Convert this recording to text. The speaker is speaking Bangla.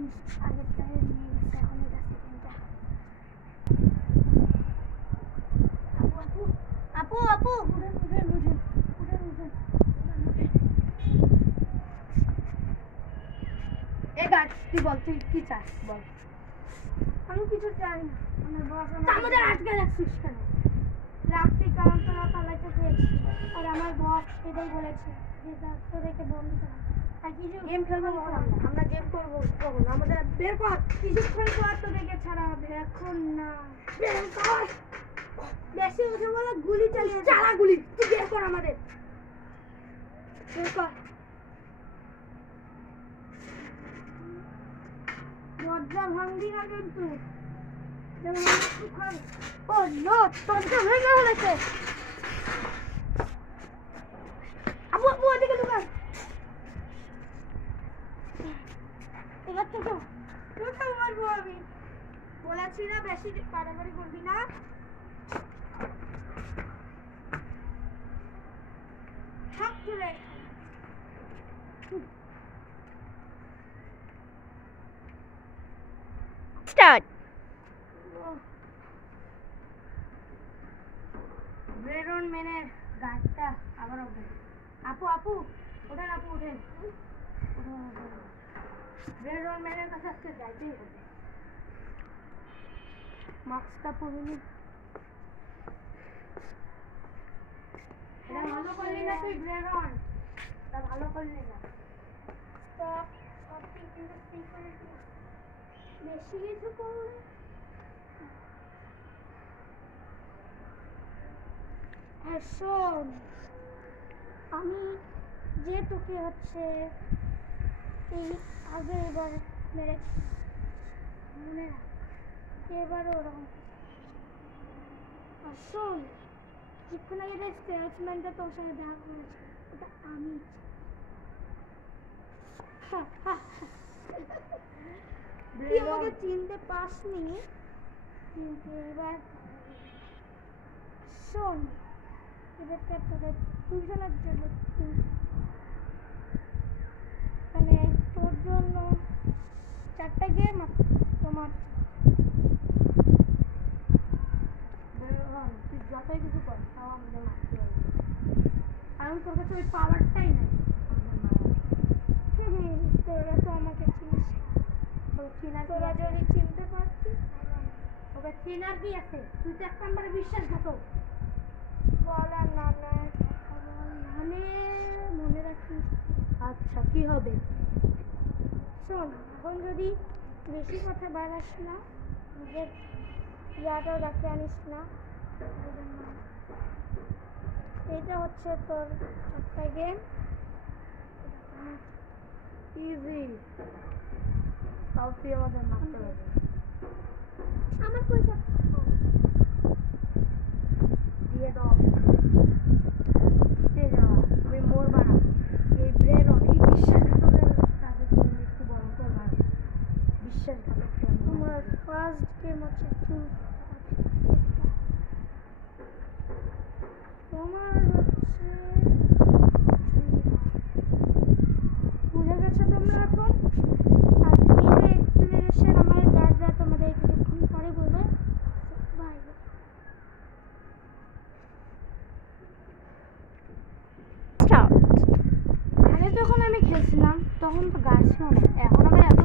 সেকেন্ড আগেরটা নিয়ে গেছে, এখন এটা সেকেন্ডটা। আপু আপু আপু উঠেন উঠেন উঠেন উঠেন উঠেন উঠেন। এ গাছ তুই বল, তুই কি চাস বল। আমি কিছু চাই না, আমার বস আমাদের আটকে রাখছিস কেন? রাখছি কারণ তোরা পালাইতে চেয়েছিস, আর আমার বস এটাই বলেছে যে তোদেরকে বন্ধ করা। আর কিছু গেম খেলবো, আমরা গেম করবো কখন? আমাদের বের কর, কিছুক্ষণ পর তোদেরকে ছাড়া হবে, এখন না। বের কর, বেশি উঠে বলে গুলি চালিয়ে চালা গুলি। তুই বের কর আমাদের, বের কর। দরজা ভাঙবি না কিন্তু। ও নো, দরজা ভেঙে ফেলেছে। আপু আপু ওদিকে ঢুকান। এবার থেকে তোকে মারবো আমি, বলেছি না বেশি বাড়াবাড়ি করবি না। সব তুলে স্টার্ট। ব্রেডন ম্যানের গাছটা আবার ওঠে। আপু আপু ওঠেন, আপু ওঠেন, ব্রেডন ম্যানের কাছে আজকে যাইতেই হবে। মাস্কটা পরিনি, এটা ভালো করলি না তুই ব্রেডন, এটা ভালো করলি না। বেশি কিছু করলে হ্যাঁ শোন, আমি যে তোকে হচ্ছে এই আগে এবার মেরেছি, মনে রাখ এবারও ওরকম। আর শোন, কিছুক্ষণ আগে যে সেলসম্যানটা তোর সাথে দেখা করেছে ওটা আমি। তুই আমাকে চিনতে পাসনি, কিন্তু এবার শোন, এদেরকে তোদের দুজনের জন্য মানে তোর জন্য 4টা গেম, তোমার তুই যতই কিছু কর তাও আমাদের মারতে পারবি, কারণ তোর কাছে ওই পাওয়ারটাই নেই। তোরা তো আমাকে চিনিস, তোরা যদি চিনতে পারতিস। ওকে চেনার কি আছে, তুই তো 1 নম্বরে বিশ্বাসঘাতক। বল আর নামের কথা বল, নামে মনে রাখিস। আচ্ছা কি হবে শোন, এখন যদি বেশি কথা বাড়াস না, নিজের ইয়াটাও রাখে আনিস না। এইটা হচ্ছে তোর 4টা গেম, ইজি, তাও তুই আমাদের মারতে পারবি। আমার পয়সা দিয়ে দাও, জিতে যাওয়া, তুমি মরবা না। এই ব্রেডন, এই বিশ্বাসঘাতকের কাজে তুমি মৃত্যু বরণ করবা। বিশ্বাসঘাতককে আমার ফার্স্ট গেম হচ্ছে চুজ, তোমার হচ্ছে বুঝে গেছো তোমরা এখন। আর এই যে এক্সপ্লেনেশন আমার গার্ডরা তোমাদের কিছুক্ষণ পরে বলবে। বাই। আগে যখন আমি খেলছিলাম তখন তো গাছ ছিল না, এখন আবার এত